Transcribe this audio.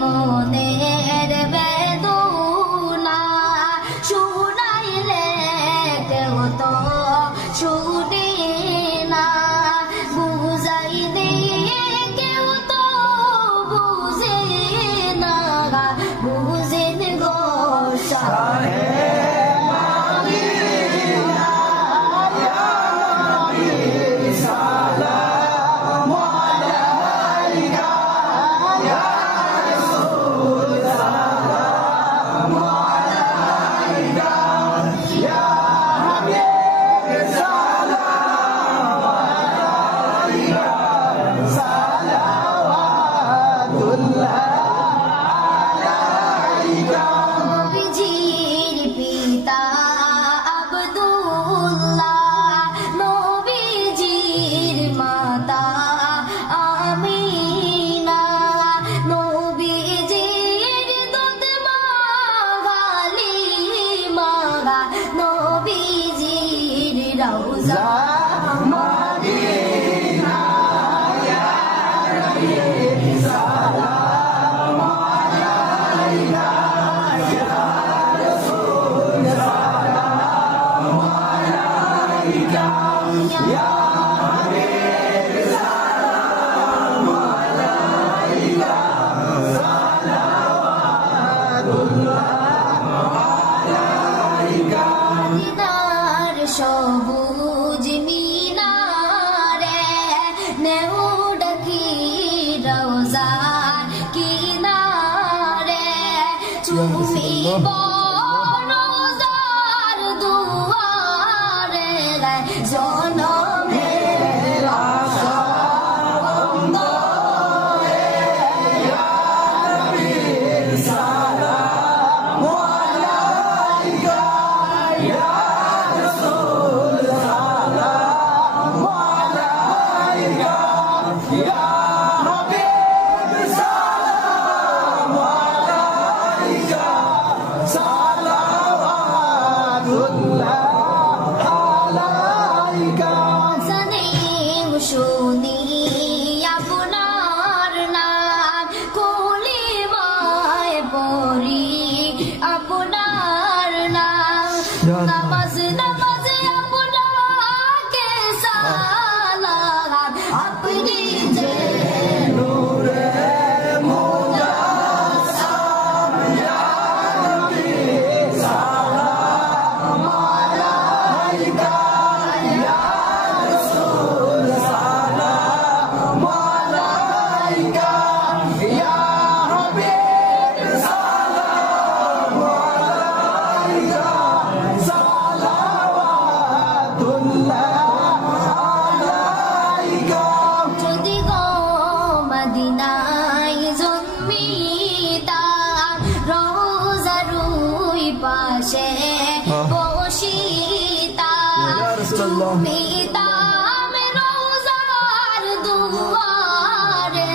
মনের বেদনা শুনাইলে কেউ তো শুনে না বুঝাইলে কেউ তো বুঝে না বুঝেন গো সবুজ মিনারে নেউ ডাকি রওজার কিনারে তুমি রওজার দুয়ারে জনমের আশা বন্ধ ইয়া নবী সালাম আলাইকা ইয়া नमज नमज अपना के सालाम अपनी जे नूरे मुजस्सम या नबी सलाम अलैका या रसूल सलाम अलैका या हबीब सलाम अलैका যদি গো মদিনায় জন্মিতাম রওজার ওই পাশে বসিতাম চুমিতাম রওজার দুয়ারে